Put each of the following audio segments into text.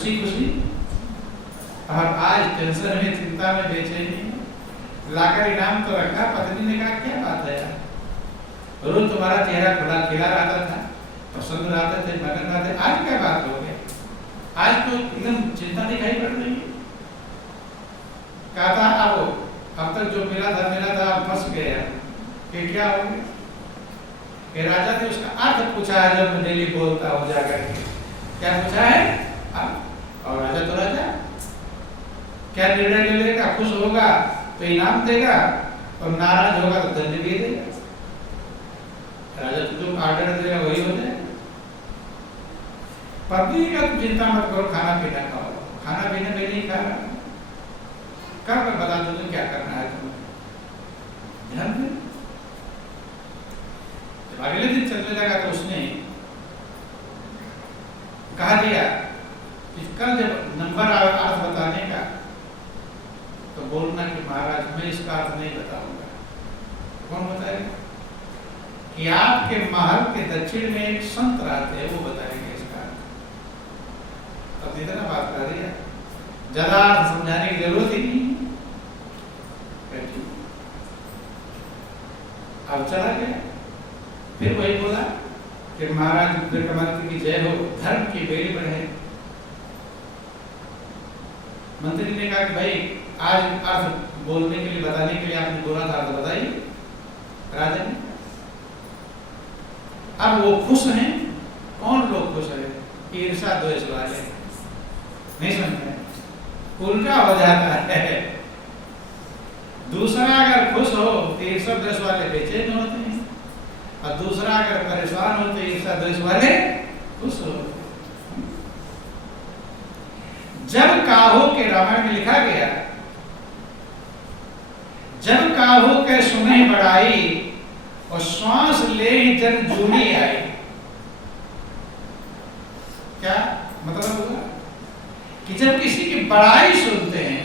खुशी खुशी और आज टेंशन में, चिंता में, बेचैनी में लाकर इनाम तो रखा। पत्नी ने कहा क्या बात है यार, रोज तुम्हारा चेहरा खुला खिला रहता था, पसंद रहते थे, मगन रहते, आज क्या बात हो गई? आज तो एकदम चिंता दिखाई पड़ रही है। कहा था अब तक जो मिला था फंस गया कि क्या हो गया? कि राजा ने उसका अर्थ पूछा है, जब मैं डेली बोलता हूँ जाकर के, क्या पूछा है? और राजा तो राजा क्या निर्णय ले लेगा? खुश होगा तो इनाम देगा और नाराज होगा तो दंड भी देगा। राजा तो जो ऑर्डर देगा वही हो जाएगा। पत्नी का तुम चिंता मत करो, खाना पीना खाओ। खाना पीना मैं नहीं खा रहा, कब मैं बता दूं क्या करना है तुम्हें, ध्यान दे। जब अगले दिन चलने लगा तो उसने कहा दिया कि कल जब नंबर अर्थ बताने का तो बोलना कि महाराज मैं इसका अर्थ नहीं बताऊंगा। कौन बताएगा? कि आपके महल के दक्षिण में एक संत रहते हैं, वो बताएंगे इसका अर्थ। अब इतना बात कर दिया, ज्यादा अर्थ समझाने की जरूरत ही नहीं। अब चला गया, फिर वही बोला कि महाराज विक्रमादित्य की जय हो, धर्म की बेड़ी बढ़े। मंत्री ने कहा कि भाई आज अर्थ बोलने के लिए, बताने के लिए आपने बोला था तो बताइए। राजा ने, अब वो खुश हैं। कौन लोग खुश है? ईर्षा द्वेष वाले। नहीं समझ में, उल्टा हो जाता है। दूसरा अगर खुश हो तो ईर्षा द्वेष वाले बेचैन होते हैं, और दूसरा अगर परेशान हो तो ईर्षा द्वेष वाले खुश होते हैं। जब काहो के रामायण में लिखा गया, जब काहो के सुने बड़ाई और श्वास ले जन जूनी आई। क्या मतलब हुआ? कि जब किसी की बड़ाई सुनते हैं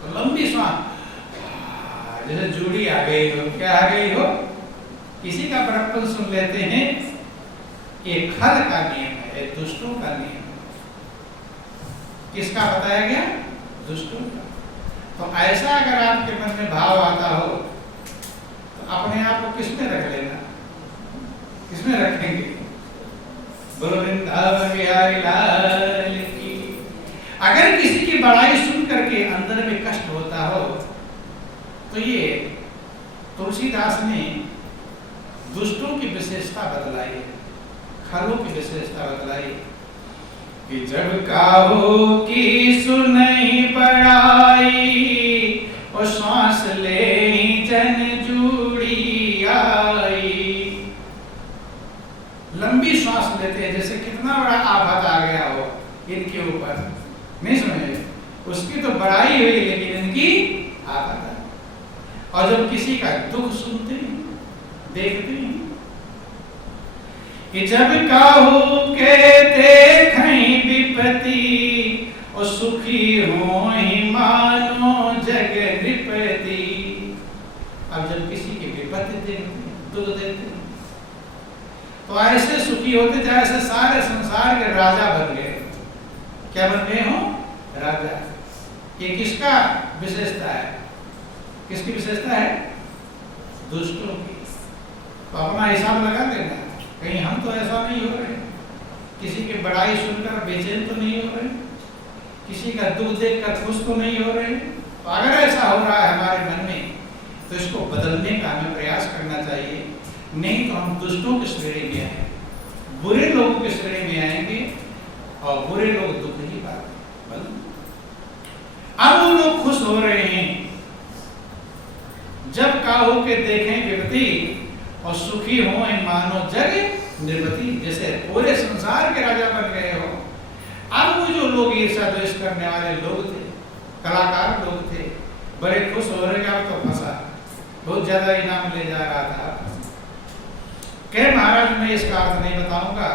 तो लंबी श्वास, जैसे जूड़ी आ गई हो, क्या आ गई हो, किसी का बड़प्पन सुन लेते हैं। ये खल का नियम है, ये दुष्टों का नियम है। किसका बताया गया? दुष्टों का। तो ऐसा अगर आपके मन में भाव आता हो तो अपने आप को किसमें रख लेना? किसमें रखेंगे? बोलो वृंदावन बिहारी लाल की। अगर किसी की बड़ाई सुन करके अंदर में कष्ट होता हो तो ये तुलसीदास ने दुष्टों की विशेषता बतलाई है, खलों की विशेषता बतलाई कि जब काहो की सुनई बड़ाई और श्वास ले जन जूड़ी आई। लंबी श्वास लेते हैं, जैसे कितना बड़ा आफत आ गया हो इनके ऊपर, नहीं समझे? उसकी तो बड़ाई हुई लेकिन इनकी आफत है। और जब किसी का दुख सुनते हैं, देखते हैं कि जब काहू के देखें विपत्ति और सुखी हो ही मानो जग नृपति। अब जब किसी की विपत्ति देखते हैं, दुख देखते हैं, तो ऐसे सुखी होते जैसे सारे संसार के राजा बन गए। क्या बन गए हो? राजा। ये किसका विशेषता है? किसकी विशेषता है? दुष्टों की। तो अपना हिसाब लगा देना, कहीं हम तो ऐसा नहीं हो रहे, किसी की बड़ाई सुनकर बेचैन तो नहीं हो रहे, किसी का दुख देखकर खुश तो नहीं हो रहे। तो अगर ऐसा हो रहा है हमारे मन में तो इसको बदलने का हमें प्रयास करना चाहिए, नहीं तो हम दुष्टों की श्रेणी में आएंगे, बुरे लोगों की श्रेणी में आएंगे और बुरे लोग दुख ही पाते। अब वो लोग खुश हो रहे हैं जब काहू के देखें विपत्ति और सुखी हो मानो जग निर्वती। जैसे पूरे संसार के राजा बन गए हो। अब वो जो लोग ईर्ष्या द्वेष करने वाले लोग थे, कलाकार लोग थे, बड़े खुश हो रहे हैं। अब तो फंसा, बहुत ज्यादा इनाम ले जा रहा था। कह महाराज मैं इसका अर्थ नहीं बताऊंगा,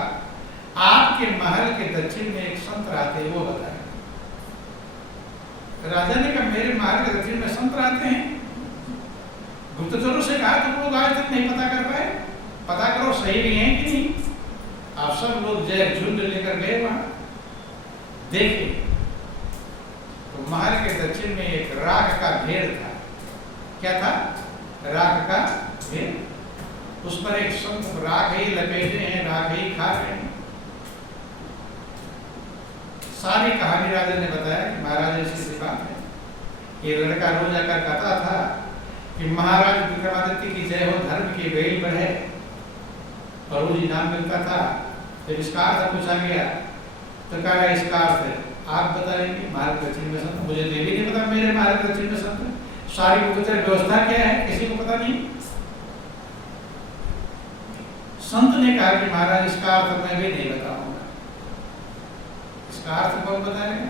आपके महल के दक्षिण में एक संत रहते, वो बताए। राजा ने कहा मेरे महल के दक्षिण में संत रहते हैं? गुप्तचरों से कहा तुम लोग आज तक नहीं पता कर पाए, पता करो सही भी है कि नहीं। आप सब लोग जय झुंड लेकर गए वहां, देखिए, तो महल के दक्षिण में एक राख का ढेर था। क्या था? राख का ढेर। उस पर एक संत राख ही लपेटे हैं, राख ही खा रहे हैं। सारी कहानी राजा ने बताया कि महाराज ऐसी बात है। ये लड़का रोज आकर कहता था कि महाराज विक्रमादित्य की जय हो, धर्म की बेल बढ़े, और रोज इनाम मिलता था। जब इसका अर्थ पूछा गया तो कहा इसका अर्थ आप बताएंगे। महाराज दक्षिण में संत, मुझे देवी नहीं पता मेरे महाराज दक्षिण में संत। सारी उपचार व्यवस्था क्या है किसी को पता नहीं। संत ने कहा कि महाराज इसका अर्थ मैं भी नहीं बताऊंगा। इसका अर्थ कौन बताएगा?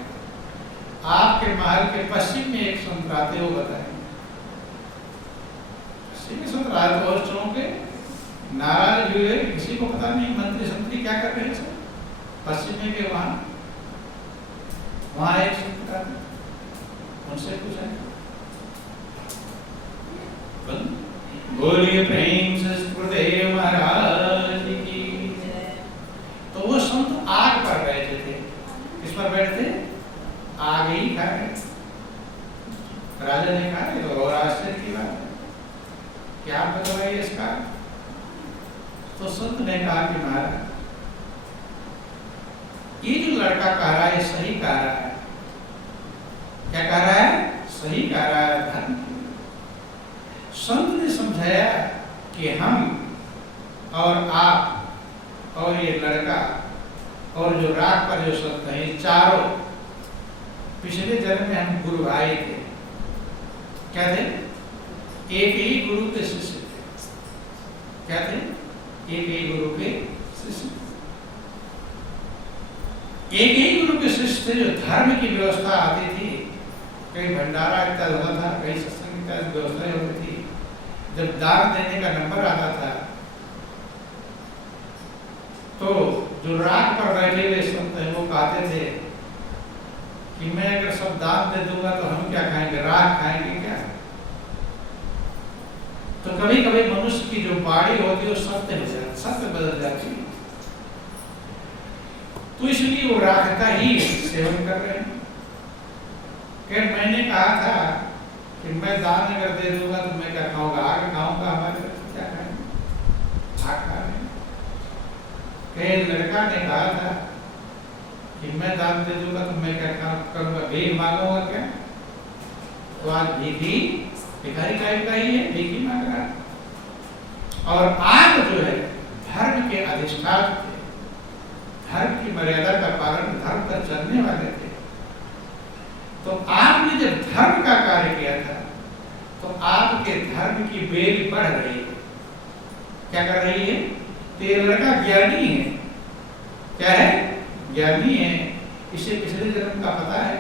आपके महल के पश्चिम में एक संत आते हो बताएंगे। पश्चिम में संत रात और चौंके, नाराज हुए, किसी को पता नहीं मंत्री संतरी क्या कर रहे हैं। पश्चिम में के वहां एक संत आते, उनसे पूछा बोलिए प्रेम से गुरुदेव महाराज की। तो वो संत आग पर बैठे थे। किस पर बैठे? आग ही खा रहे। राजा ने कहा और आश्चर्य की बात है, क्या आप बताइए इसका? तो संत ने कहा कि महाराज ये जो लड़का कह रहा है सही कह रहा है। क्या कह रहा है? सही कह रहा है। धर्म। संत ने समझाया कि हम और आप और ये लड़का और जो राग पर जो संत है, चारों पिछले जन्म में हम गुरु भाई थे। क्या थे? एक ही गुरु के शिष्य थे। क्या थे? एक ही गुरु के शिष्य। एक ही गुरु के शिष्य थे। जो धर्म की व्यवस्था आती थी, कहीं भंडारा इत्यादि होता था, कहीं सत्संग इत्यादि व्यवस्था होती थी। जब दान देने का नंबर आता था तो जो राग पर बैठे हुए संत हैं वो कहते थे कि मैं अगर सब दान दे दूंगा तो हम क्या खाएंगे? राग खाएंगे क्या? तो कभी कभी मनुष्य की जो बाड़ी होती है वो सत्य बदल जाती है। तो इसलिए वो राग का ही सेवन कर रहे हैं। क्या मैंने कहा था कि मैं दान अगर दे दूंगा तो मैं क्या खाऊंगा? आग खाऊंगा। हमारे क्या खाएंगे? आग खा रहे हैं। कई लड़का ने कहा था कि मैं दान दे दूंगा तो मैं क्या करूंगा? भीख मांगूंगा क्या? तो आज भीखी भिखारी टाइप का ही है, भीखी मांग रहा है। और आग जो है धर्म के अधिष्ठान थे, धर्म की मर्यादा का पालन, धर्म पर चलने वाले थे। तो आपने जब धर्म का कार्य किया था तो आपके धर्म की बेल बढ़ रही है। क्या कर रही है? तेरा लड़का ज्ञानी है। क्या है? ज्ञानी है। इसे पिछले जन्म का पता है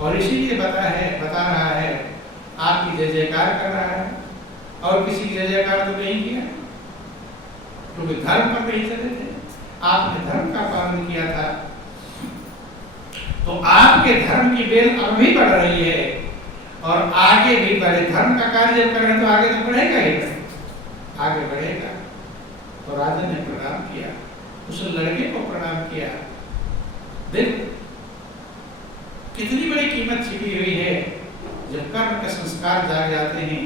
और इसीलिए बता रहा है, आपकी जय जयकार कर रहा है। और किसी की जय जयकार तो नहीं किया, क्योंकि धर्म पर नहीं चले थे। आपने धर्म का पालन किया था तो आपके धर्म की बेल अब भी बढ़ रही है और आगे भी बढ़े। धर्म का कार्य जब करें तो आगे तो बढ़ेगा ही, आगे बढ़ेगा। तो राजा ने प्रणाम किया, उस लड़के को प्रणाम किया। देखो कितनी बड़ी कीमत छिपी हुई है। जब कर्म के संस्कार जाग जाते हैं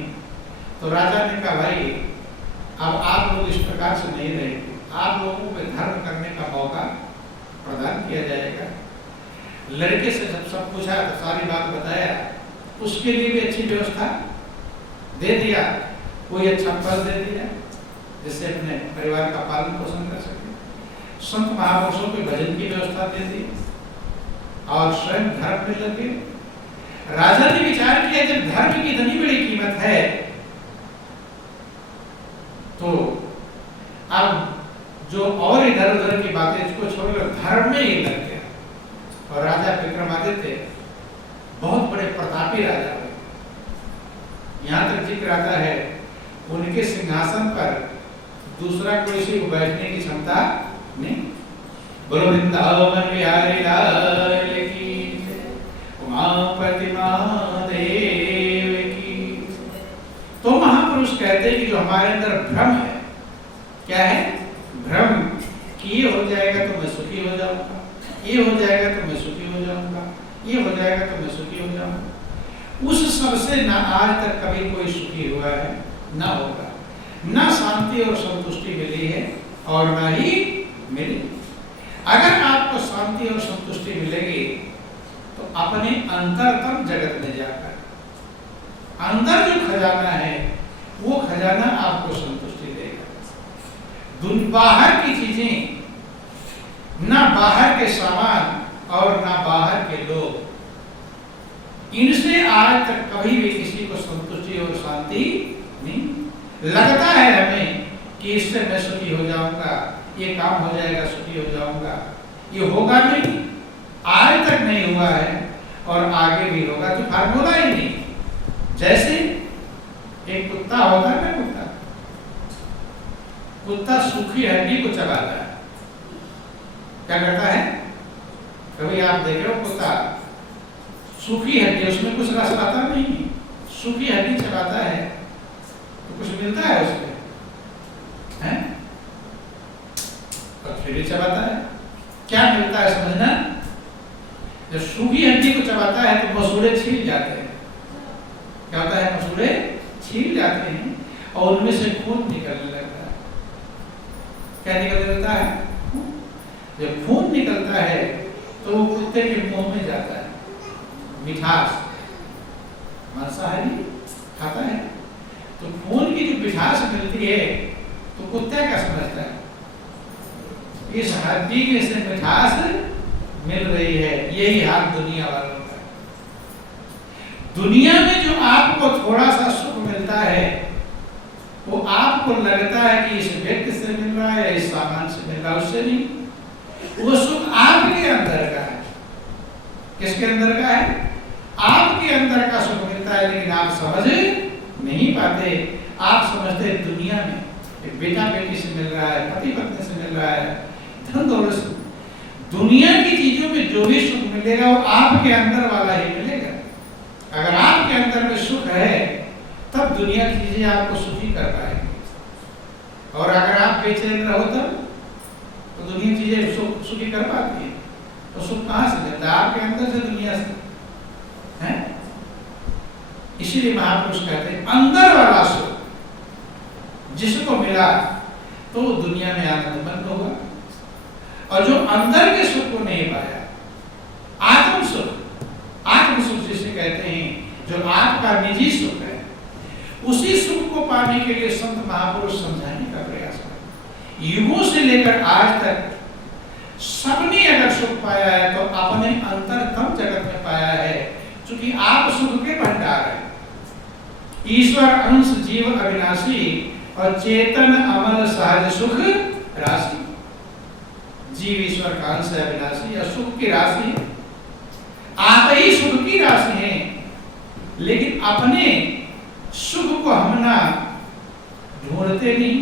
तो राजा ने कहा भाई अब आप लोग इस प्रकार से नहीं रहेंगे, आप लोगों को धर्म करने का मौका प्रदान किया जाएगा। लड़के से जब सब पूछा तो सारी बात बताया, उसके लिए भी अच्छी व्यवस्था दे दिया, कोई अच्छा पद दे दिया जिससे अपने परिवार का पालन पोषण कर सके। संत महापुरुषों के भजन की व्यवस्था दे दी और स्वयं धर्म में लगे। राजा ने विचार किया जब धर्म की इतनी बड़ी कीमत है तो अब जो और इधर उधर की बातें इसको छोड़कर धर्म में ही लग गया। और राजा विक्रमादित्य बहुत बड़े प्रतापी राजा हुए। यहाँ तक जिक्र आता है उनके सिंहासन पर दूसरा कोई से बैठने की क्षमता नहीं। बोलो वृंदावन बिहारी लाल की, उमापति महादेव की। तो महापुरुष कहते हैं कि जो हमारे अंदर भ्रम है, क्या है? भ्रम कि ये हो जाएगा तो मैं सुखी हो जाऊंगा, ये हो जाएगा तो मैं सुखी ये हो जाएगा तो मैं सुखी हो जाऊंगा। उस सब से ना आज तक कभी कोई सुखी हुआ है, ना होगा, ना शांति और संतुष्टि मिली है और ना ही मिली। अगर आपको शांति और संतुष्टि मिलेगी तो अपने अंतरतम जगत में जाकर अंदर जो खजाना है वो खजाना आपको संतुष्टि देगा। बाहर की चीजें, ना बाहर के सामान और ना बाहर के लोग, इनसे आज तक कभी भी किसी को संतुष्टि और शांति नहीं। लगता है हमें कि इससे मैं सुखी हो जाऊंगा, ये काम हो जाएगा, सुखी हो जाऊंगा, ये होगा नहीं, आज तक नहीं हुआ है और आगे भी होगा, तो फार्मूला ही नहीं। जैसे एक कुत्ता होता है ना, कुत्ता सूखी हड्डी को चबाता है। क्या करता है? कभी आप देख रहे हो कुत्ता सूखी हड्डी, उसमें कुछ रस आता नहीं, सूखी हड्डी चबाता है तो कुछ मिलता है उसमें, हैं? और फिर चबाता है, क्या मिलता है समझना? जब सूखी हड्डी को चबाता है तो मसूड़े छील जाते हैं। क्या होता है? मसूड़े छील जाते हैं और उनमें से खून निकलने लगता है। क्या निकलने लगता है? जब खून निकलता है तो वो कुत्ते के मुंह में जाता है, मिठास, मांसाहारी खाता है तो खून की जो मिठास मिलती है तो कुत्ता क्या समझता है? इस हड्डी में से मिठास मिल रही है। यही हाल दुनिया वालों का। दुनिया में जो आपको थोड़ा सा सुख मिलता है वो आपको लगता है कि इस व्यक्ति से मिल रहा है, इस सामान से मिल रहा है, उससे नहीं। वो सुख आपके अंदर का है। किसके अंदर का है? आपके अंदर का सुख मिलता है, लेकिन आप समझ नहीं पाते। आप समझते दुनिया में बेटा बेटी से मिल रहा है, पति पत्नी से मिल रहा है, धन दौलत से। दुनिया की चीजों में जो भी सुख मिलेगा वो आपके अंदर वाला ही मिलेगा। अगर आपके अंदर में सुख है तब दुनिया की चीजें आपको सुखी कर पाएंगे, और अगर आप बेचैन रहो तब तो दुनिया की चीजें सुखी कर पाती है। तो सुख कहाँ से मिलता है? आपके अंदर से, दुनिया से, है? इसीलिए महापुरुष कहते हैं अंदर वाला सुख जिसको मिला तो दुनिया में आनंदमंद होगा, और जो अंदर के सुख को नहीं पाया, आत्म सुख जिसे कहते हैं, जो आपका निजी सुख है, उसी सुख को पाने के लिए संत महापुरुष समझाने का प्रयास करते। युगों से लेकर आज तक सबने अगर सुख पाया है तो अपने अंतरतम जगत में पाया है, क्योंकि आप सुख के भंडार हैं। ईश्वर अंश जीव अविनाशी और चेतन अमल सहज सुख राशि। जीव ईश्वर का अंश है, अविनाशी, और सुख की राशि आप ही सुख की राशि हैं। लेकिन अपने सुख को हम ना ढूंढते नहीं,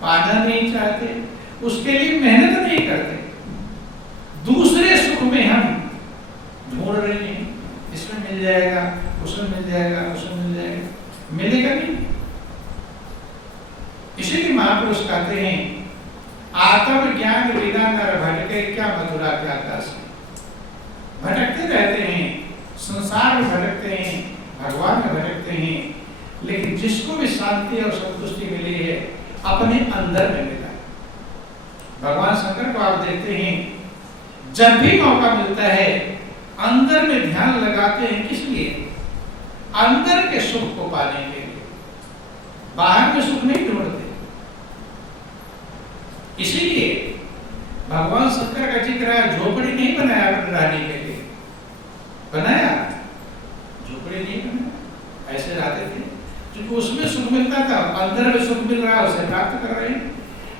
पाना नहीं चाहते, उसके लिए मेहनत नहीं करते। दूसरे सुख में हम ढूंढ रहे हैं, इसमें मिल जाएगा, उसमें मिल जाएगा, उसमें मिल जाएगा, मिलेगा नहीं। इसीलिए महापुरुष कहते हैं आत्म ज्ञान बिना नर भटके क्या मथुरा के आकाश में। भटकते रहते हैं, संसार में भटकते हैं, भगवान में भटकते हैं, लेकिन जिसको भी शांति और संतुष्टि मिली है अपने अंदर में मिला। भगवान शंकर को आप देखते हैं, जब भी मौका मिलता है अंदर में ध्यान लगाते हैं। किस लिए? अंदर के सुख को पाने के लिए। बाहर में सुख नहीं ढूंढते। इसीलिए भगवान शंकर का जिक्र है, झोपड़ी नहीं बनाया रहने के लिए, बनाया झोपड़ी नहीं बनाया, ऐसे रहते थे क्योंकि उसमें सुख मिलता था। अंदर में सुख मिल रहा है, उसे प्राप्त कर रहे हैं।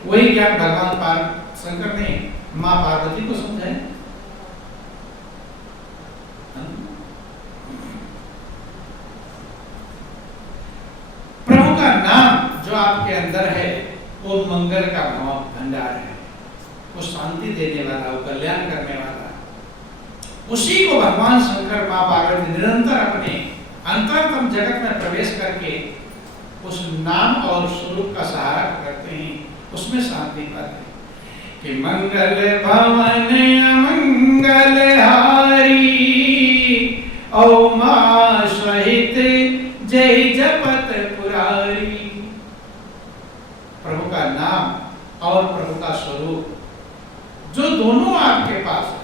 वही ज्ञान भगवान शंकर ने मां पार्वती को समझाया। प्रभु का नाम जो आपके अंदर है वो मंगल का भंडार है, वो शांति देने वाला, वो कल्याण करने वाला। उसी को भगवान शंकर मां पार्वती निरंतर अपने अंतरतम जगत में प्रवेश करके उस नाम और स्वरूप का सहारा करते हैं, उसमें शांति पाते हैं। कि मंगल भवन अमंगल हारी औमा सहित जय जपत पुरारी। प्रभु का नाम और प्रभु का स्वरूप जो दोनों आपके पास है,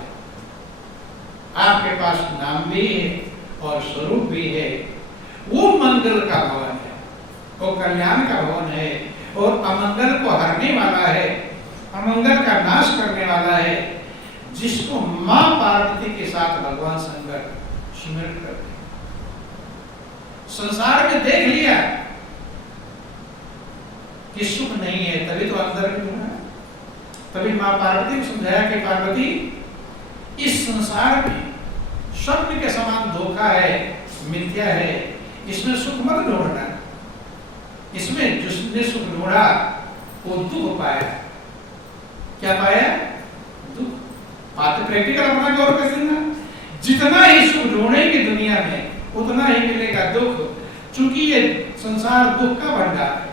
आपके पास नाम भी है और स्वरूप भी है, वो मंगल का भवन है, वो कल्याण का भवन है और अमंगल को हरने वाला है, अमंगल का नाश करने वाला है, जिसको मां पार्वती के साथ भगवान शंकर सुमिरन करते हैं। संसार में देख लिया कि सुख नहीं है, तभी तो अंदर में ढूंढा, तभी मां पार्वती को समझाया कि पार्वती इस संसार में स्वप्न के समान धोखा है, मिथ्या है, इसमें सुख मत ढूंढना। इसमें जिसने सुख ढूंढा वो दुख पाया। क्या पाया? दुख। बात प्रैक्टिकल अपना गौर कर लेना, जितना ही सुख ढूंढेंगे दुनिया में उतना ही मिलेगा दुख, क्योंकि ये संसार दुख का भंडार है।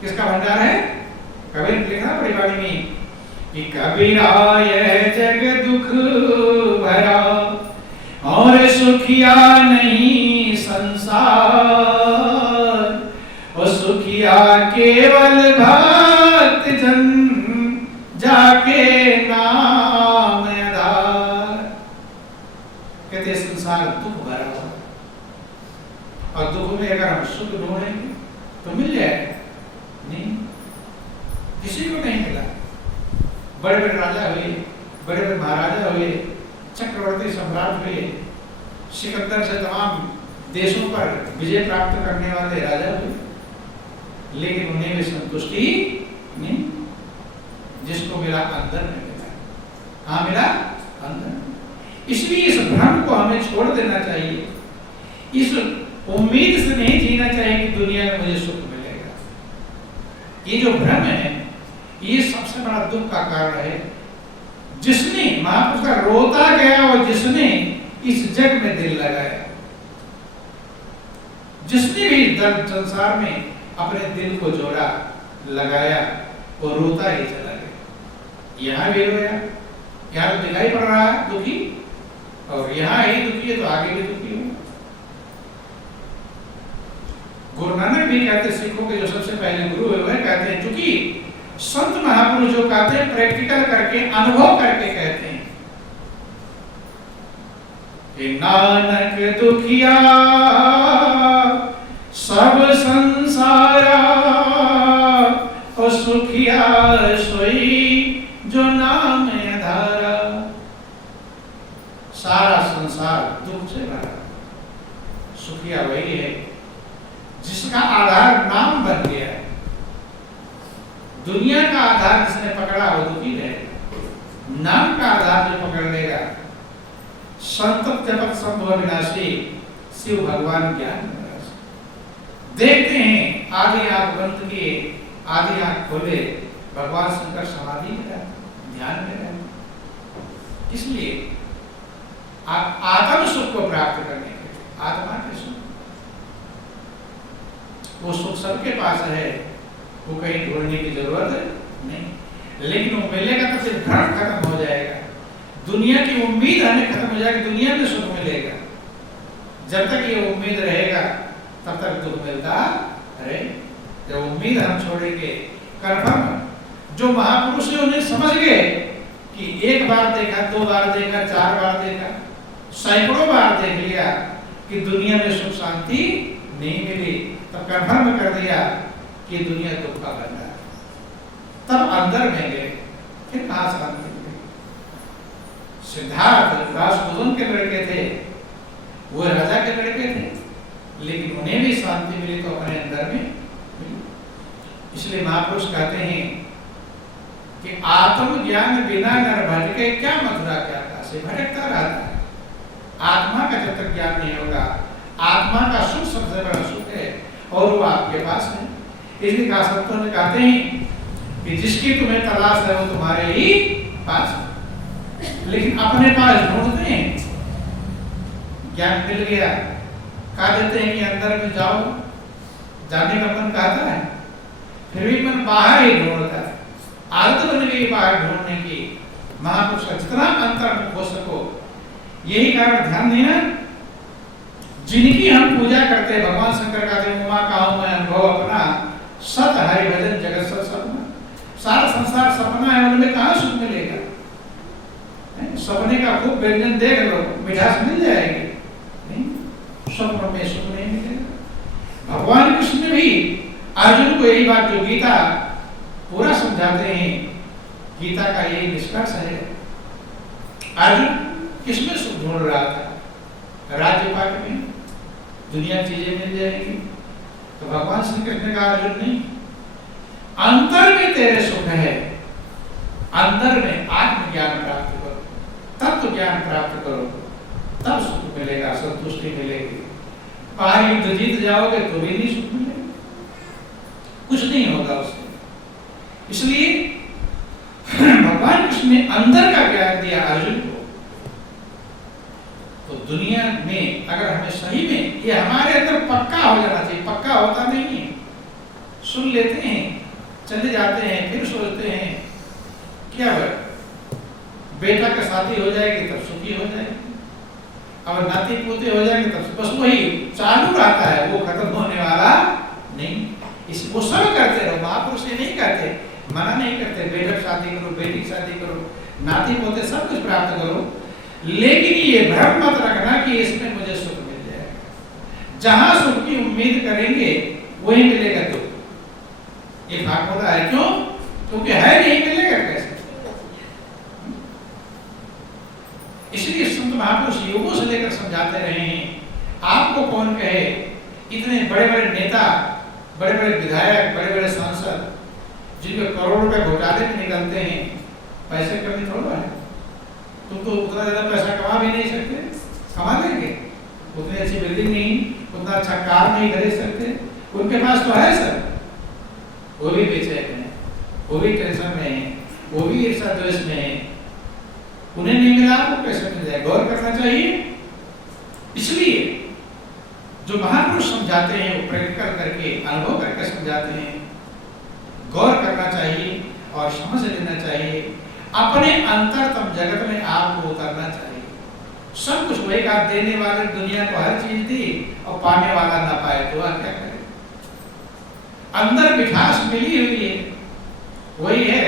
किसका भंडार है? कबीर लिखा बड़ी वाणी में कि कबीरा यह जग दुख भरा और सुखिया नहीं संसार, और सुखिया केवल भक्त जन जाके नाम आधार। कहते संसार दुख भरा हुआ, और दुख में अगर हम सुख ढूंढेंगे तो मिल जाएगा? नहीं, किसी को नहीं मिला। बड़े बड़े राजा हुए, बड़े बड़े महाराजा हुए, चक्रवर्ती सम्राट हुए, सिकंदर से तमाम देशों पर विजय प्राप्त करने वाले राजा हुए, लेकिन उन्हें भी संतुष्टि नहीं। जिसको मिला अंदर में मिला। हाँ, मिला अंदर। इसलिए इस भ्रम को हमें छोड़ देना चाहिए, इस उम्मीद से नहीं जीना चाहिए कि दुनिया में मुझे सुख मिलेगा। ये जो भ्रम है ये सबसे बड़ा दुख का कारण है। जिसने महापुरुष का रोता गया और जिसने इस जग में दिल लगाया, जिसने भी संसार में अपने दिल को जोड़ा, लगाया, वो रोता ही चला गया। यहाँ भी रोया, यहाँ तो दिखाई पड़ रहा है दुखी, और यहाँ ही दुखी है तो आगे भी दुखी हो। गुरु नानक भी कहते, सिखों के जो सबसे पहले गुरु है वह कहते हैं, क्योंकि संत महापुरुष जो कहते हैं प्रैक्टिकल करके, अनुभव करके कहते हैं कि नानक दुखिया सब संसारा, और सुखिया सोई जो नाम आधारा। सारा संसार दुख से भरा, सुखिया वही है जिसका आधार नाम बन गया है। दुनिया का आधार जिसने पकड़ा वो दुखी रहेगा, नाम का आधार जो पकड़ लेगा, संतत जपत संभव विनाशी शिव भगवान ज्ञान। देखते हैं आधी आंख बंद किए, आधी आंख खोले, भगवान शंकर समाधि में रहे, ध्यान में रहे। इसलिए आत्म सुख को प्राप्त करने के लिए, आत्मा के सुख, वो सुख सबके पास है, वो कहीं ढूंढने की जरूरत नहीं। लेकिन वो मिलेगा तो फिर भ्रम खत्म हो जाएगा, दुनिया की उम्मीद हमें खत्म हो जाएगी, दुनिया में सुख मिलेगा। जब तक ये उम्मीद रहेगा तब तक दुख मिलता रहे। जब उम्मीद हम छोड़ेंगे, कन्फर्म जो महापुरुष है उन्हें समझ गए कि एक बार देखा, दो बार देखा, चार बार देखा, सैकड़ों बार देख लिया कि दुनिया में सुख शांति नहीं मिली, तब कन्फर्म कर दिया कि दुनिया दुख का भंडार। तब अंदर में गए, फिर कहां शांति मिली? सिद्धार्थ राजभुवन के लड़के थे, वो राजा के लड़के थे, लेकिन उन्हें भी शांति मिली तो अपने अंदर में मिली। इसलिए महापुरुष कहते हैं कि आत्मज्ञान बिना नर भटके, क्या मथुरा क्या काशी, भटकता रहता है। आत्मा का जब तक ज्ञान नहीं होगा, आत्मा का सुख सबसे बड़ा सुख है और वो आपके पास है। इसलिए संतों ने कहते हैं कि जिसकी तुम्हें तलाश है वो तुम्हारे ही पास है। लेकिन अपने पास ढूंढते हैं, ज्ञान मिल गया, कह देते हैं कि अंदर में जाओ, जाने का मन कहता है, फिर भी मन बाहर ही ढूंढता है। आदत बन गई बाहर ढूंढने की। महापुरुष का जितना अंतर हो सको, यही कारण ध्यान देना, जिनकी हम पूजा करते हैं, भगवान शंकर कहते हैं उमा का हूं मैं अनुभव अपना, सत हरि भजन जगत सत सपना। सारा संसार सपना है, उनमें कहाँ सुख मिलेगा? सपने का खूब व्यंजन देख लो, मिठास मिल जाएगी, नहीं, स्वप्न में सुख नहीं मिलेगा। भगवान कृष्ण भी अर्जुन को यही बात, जो गीता पूरा समझाते हैं, गीता का यही निष्कर्ष है। अर्जुन किसमें सुख ढूंढ रहा था? राज्य पाठ में, दुनिया चीजें मिल जाएगी। तो भगवान श्री कृष्ण का अर्जुन नहीं, अंतर में तेरे सुख है, अंदर में आत्मज्ञान प्राप्त करो, तत्व ज्ञान प्राप्त करो, तब सुख मिलेगा, संतुष्टि मिलेगी। बाहर युद्ध जीत जाओगे तो भी नहीं सुख मिलेगा, कुछ नहीं होगा उससे। इसलिए भगवान कृष्ण ने अंदर का ज्ञान दिया अर्जुन को। तो दुनिया में अगर हमें सही में ये हमारे अंदर पक्का हो जाना चाहिए, पक्का होता नहीं है, सुन लेते हैं, चले जाते हैं, फिर सोचते हैं क्या हुआ, बेटा का शादी हो जाएगी तब सुखी हो जाएगी, और नाती पोते हो जाएंगे तब, बस वही चालू रहता है, वो खत्म होने वाला नहीं। वो सब करते रहो, महापुरुष ये नहीं करते, मना नहीं करते, बेटा शादी करो, बेटी की शादी करो, नाती पोते सब कुछ प्राप्त करो, लेकिन ये भ्रम मत रखना कि इसमें मुझे सुख मिल जाएगा। जहां सुख की उम्मीद करेंगे वही मिलेगा दुख। ये भाग होता है, क्यों? क्योंकि है नहीं, मिलेगा कैसे? इसलिए संत महापुरुष योगों से लेकर समझाते रहे हैं। आपको कौन कहे, इतने बड़े बड़े नेता, बड़े बड़े विधायक, बड़े बड़े सांसद, जिनके करोड़ रुपए घोटाले में निकलते हैं, पैसे कमी थोड़ा है। तुम तो उतना ज्यादा पैसा कमा भी नहीं सकते, कमा लेंगे, उतनी अच्छी बिल्डिंग नहीं, उतना अच्छा कार नहीं खरीद सकते, उनके पास तो है सर, वो भी बेचैन है, वो भी टेंशन में है, वो भी ईर्ष्या द्वेष में है, उन्हें नहीं मिला आपको कैसे मिल जाए? गौर करना चाहिए। इसलिए जो महापुरुष समझाते हैं वो प्रैक्टिकल करके, अनुभव करके समझाते हैं, गौर करना चाहिए और समझ लेना चाहिए। अपने अंतरतम जगत में आपको उतरना चाहिए। सब कुछ वही का देने वाले दुनिया को हर चीज दी और पाने वाला ना पाए तो क्या करे? अंदर मिठास मिली हुई है, वही है,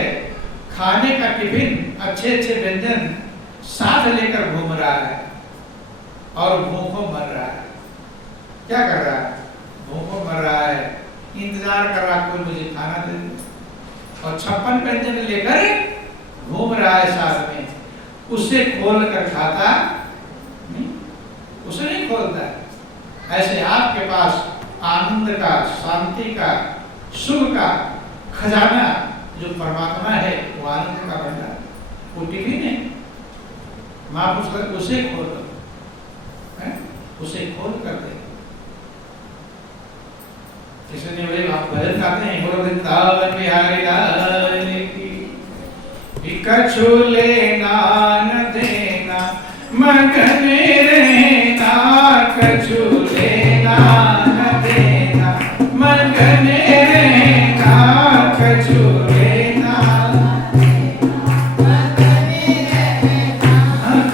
खाने का टिफिन, अच्छे अच्छे व्यंजन साथ लेकर घूम रहा है और भूखों मर रहा है। क्या कर रहा है? भूखों मर रहा है, इंतजार कर रहा कोई मुझे खाना दे दे, और 56 व्यंजन लेकर घूम रहा है साथ में, उससे खोल कर खाता नहीं, उसे नहीं खोलता है। ऐसे आपके पास आनंद का, शांति का, सुख का खजाना जो परमात्मा है, वो आनंद का भंडार, वो टिफिन है, महापुरुष उसे खोल, उसे खोल कर दे। इसलिए बड़े आप भजन गाते हैं, बोलो वृंदावन बिहारी लाल की, कछु लेना न देना मगन रहना, कछु लेना न देना मगन रहना, कछु लेना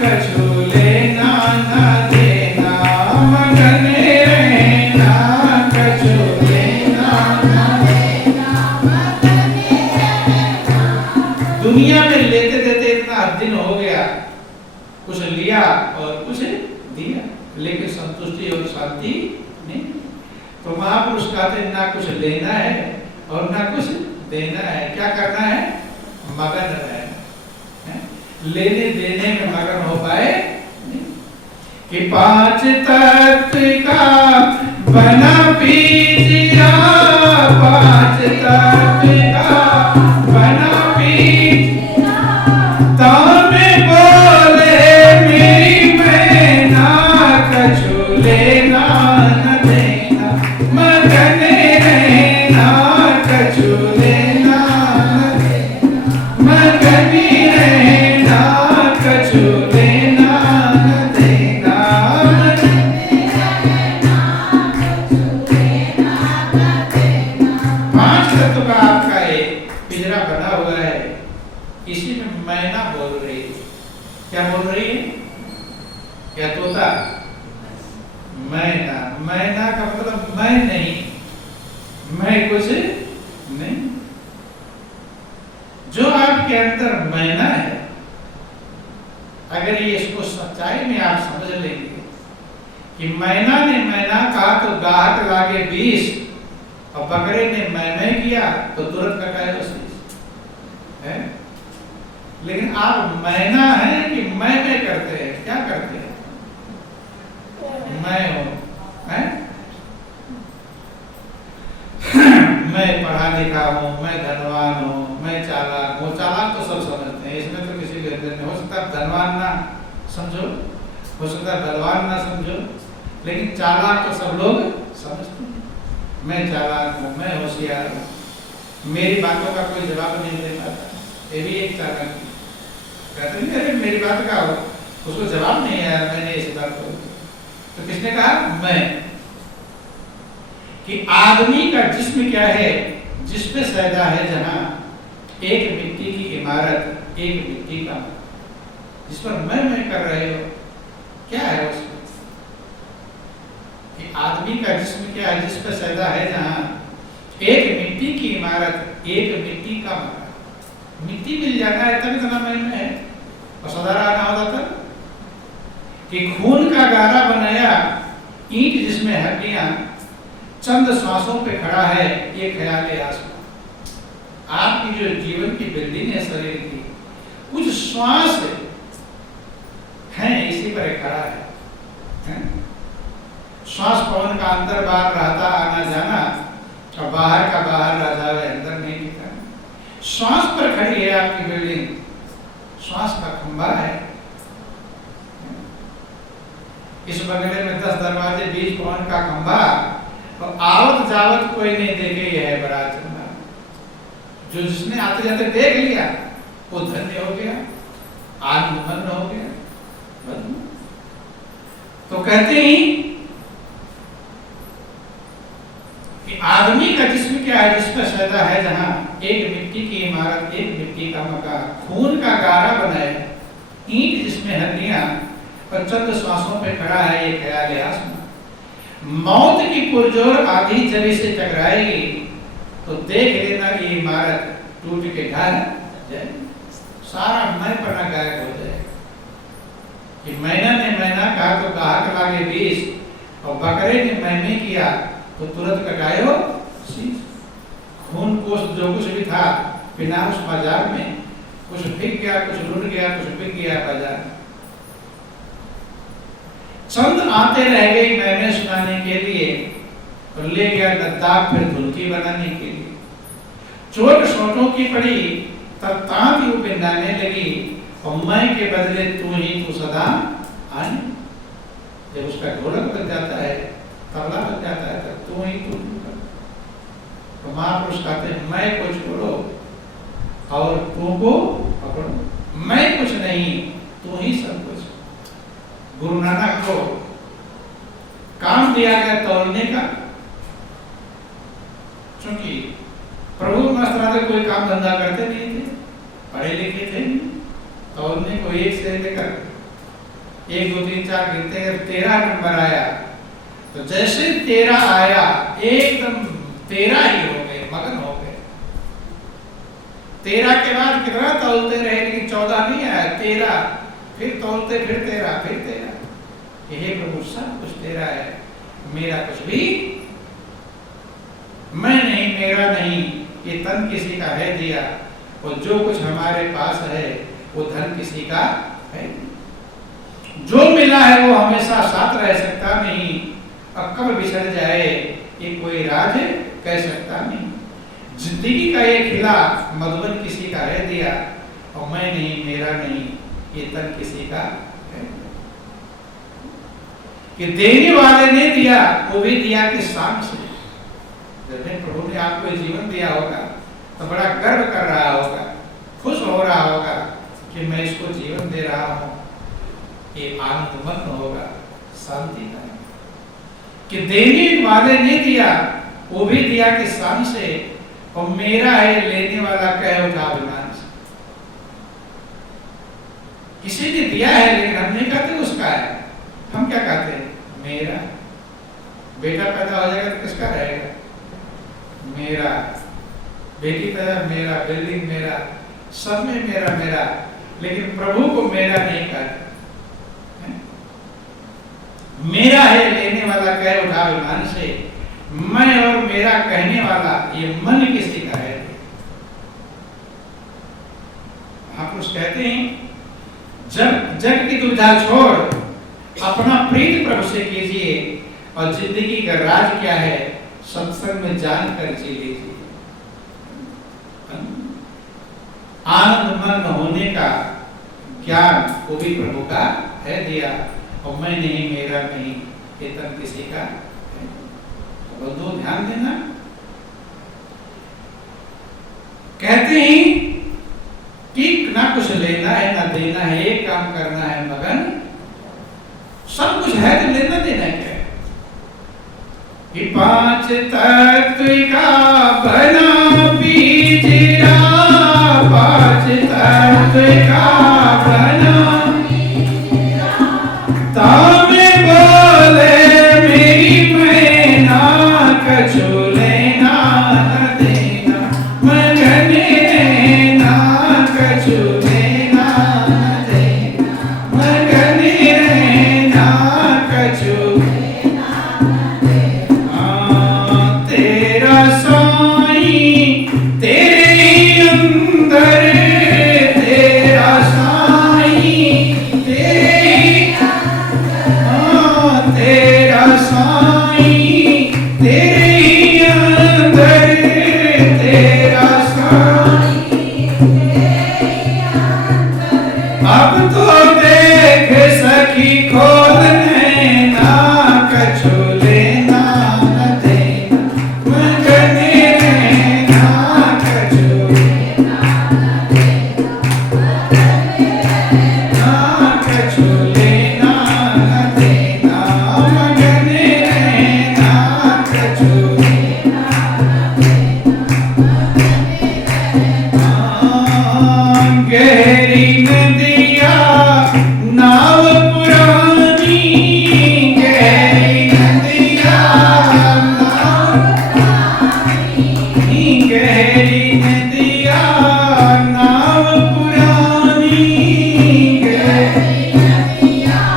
कछु लेना न देना मगन रहना, कछु दुनिया में लेते देते इतना दिन हो गया, कुछ लिया और कुछ दिया, लेकिन संतुष्टि और शांति नहीं। तो महापुरुष कहते हैं ना कुछ लेना है और ना कुछ देना है, क्या करना है? मगन रहना, लेने देने में मगन हो पाए कि 5 तत्व का बना पीजिया, 5 तत्व का बना तामे बोले मेरी मैना, कछु लेना न देना मगन रहना, कछु लेना न देना मगन रहना, कछु लेना न देना मगन रहना, कछु लेना न देना। 5 तत्व क्या तोता? मैना। मैना का मतलब मैं नहीं, मैं कुछ नहीं। जो आपके अंदर मैना है, अगर ये इसको सच्चाई में आप समझ लेंगे कि मैना ने मैना कहा तो गाहक लागे 20, और बकरे ने मैं किया तो तुरंत कटाए उस है। लेकिन आप मैना है कि मैं करते हैं, क्या करते हैं? मैं हूं, मैं पढ़ा लिखा हूं, मैं धनवान हूं, मैं चालाक हूं। चालाक तो सब समझते हैं, इसमें तो किसी के अंदर नहीं हो सकता। धनवान ना समझो, हो सकता है बलवान ना समझो, लेकिन चालाक तो सब लोग समझते हैं। मैं चालाक हूं, मैं होशियार हूं, मेरी बातों का कोई जवाब नहीं दे पाता, ये भी एक चालाक कहते नहीं, अरे मेरी बात का उसको जवाब नहीं है, मैंने इस बात को। तो किसने कहा? मैं। कि आदमी का जिस्म क्या है? जिस पे सैदा है जहां एक मिट्टी की इमारत, एक मिट्टी का, जिस पर मैं कर रहे हो, क्या है उसमें? कि आदमी का जिस्म क्या है? जिस पे सैदा है जहां एक मिट्टी की इमारत, एक मिट्टी का मकान। मिट्टी मिल जाना है तब इतना मैं है, और सदा आना होता तब। कि खून का गारा बनाया ईंट जिसमें हड्डियां, चंद श्वासों पे खड़ा है ये ख्याल आसमां। आपकी जो जीवन की बिल्डिंग है शरीर की, कुछ श्वास है इसी पर खड़ा है। श्वास पवन का अंदर बाहर रहता आना जाना, और बाहर का बाहर रह जावे अंदर नहीं दिखा। श्वास पर खड़ी है आपकी बिल्डिंग, श्वास का खंभा है। इस बंगले में 10 दरवाजे, 20 पवन का खंभा, और आवत जावत कोई नहीं देखे, यह है बड़ा चंदा। जो जिसने आते जाते देख लिया वो धन्य हो गया, आत्ममग्न हो गया। तो कहते ही कि आदमी का जिस्म क्या है? जिस पर सैदा है जहां एक मिट्टी की इमारत, एक मिट्टी का मकान, खून का गारा बनाए ईंट जिसमें हड्डियां, और चंद श्वासों पे खड़ा है ये ख्याल आसमां। मौत की पुरजोर आंधी जब इसे टकराएगी तो देख लेना ये इमारत टूट के ढह जाए, सारा मैं पना गायब हो जाएगा। कि मैना ने मैना कहा तो गाहक लागे 20, और बकरे ने मैंने किया तो तुरंत कटायो शीश। खून कोष जो कुछ भी था बिना उस बाजार में, कुछ बिक गया, कुछ लुट गया, कुछ बिक गया बाजार। चंद आते रह गई मैं सुनाने के लिए, तो ले गया गद्दार फिर धुलकी बनाने के लिए। चोट छोटों की पड़ी तब तांत यूं बिंदाने लगी, और मैं के बदले तू ही तू सदा आने। जब उसका ढोलक बन जाता है, तबला बन जाता है, तब तू ही तू। तो महापुरुष कहते हैं मैं को छोड़ो और तू को पकड़ो। मैं कुछ नहीं, तू ही सब कुछ। गुरु नानक को काम दिया गया तौलने का, क्योंकि प्रभु महाराज कोई काम धंधा करते नहीं थे, पढ़े लिखे थे। तौलने को 1 से लेकर 1 2 3 4 गिनते हैं, 13 नंबर आया। तो जैसे 13 आया एकदम 13 ही हो गए, मगन हो गए। 13 के बाद कितना तौलते रहे, लेकिन 14 नहीं आया, 13, फिर तौलते, फिर 13, फिर 13। हे प्रभु सब कुछ तेरा है, मेरा कुछ भी मैं नहीं, मेरा नहीं। ये तन किसी का है दिया, और जो कुछ हमारे पास है वो धन किसी का है। जो मिला है वो हमेशा साथ रह सकता नहीं, और कब बिछड़ जाए ये कोई राज कह सकता नहीं। जिंदगी का ये खिला मधुबन किसी का है दिया, और मैं नहीं, मेरा नहीं, ये तन किसी का है। कि देने वाले ने दिया, वो भी दिया किस शान से। जब प्रभु ने आपको जीवन दिया होगा तो बड़ा गर्व कर रहा होगा, खुश हो रहा होगा कि मैं इसको जीवन दे रहा हूं। ये आनंदमग्न होगा, शांति का। कि देने वाले ने दिया, वो भी दिया किस शान से, और मेरा है लेने वाला कह उठा अभिमान से। किसी ने दिया है लेकिन हम नहीं कहते उसका है, बेटा पैदा हो जाएगा तो किसका रहेगा? मेरा। बेटी पैदा, मेरा। बिल्डिंग मेरा, सब में मेरा मेरा। लेकिन प्रभु को मेरा नहीं कर, मेरा है लेने वाला कह उठा विमान से, मैं और मेरा कहने वाला ये मन किसी का है। महापुरुष कहते हैं जब जग की दुविधा छोड़ अपना प्रीत प्रभु से कीजिए, और जिंदगी का राज क्या है सत्संग में जान कर जी लीजिए। आनंद मग्न होने का ज्ञान वो भी प्रभु का है दिया, और मैं नहीं, मेरा नहीं, ये तब किसी का है। तो बंधु ध्यान देना, कहते हैं कि ना कुछ लेना है ना देना है, एक काम करना है मगन, सब कुछ है तो लेना देना क्या है? कि पांच तत्व का बना पिंजरा, पांच तत्व का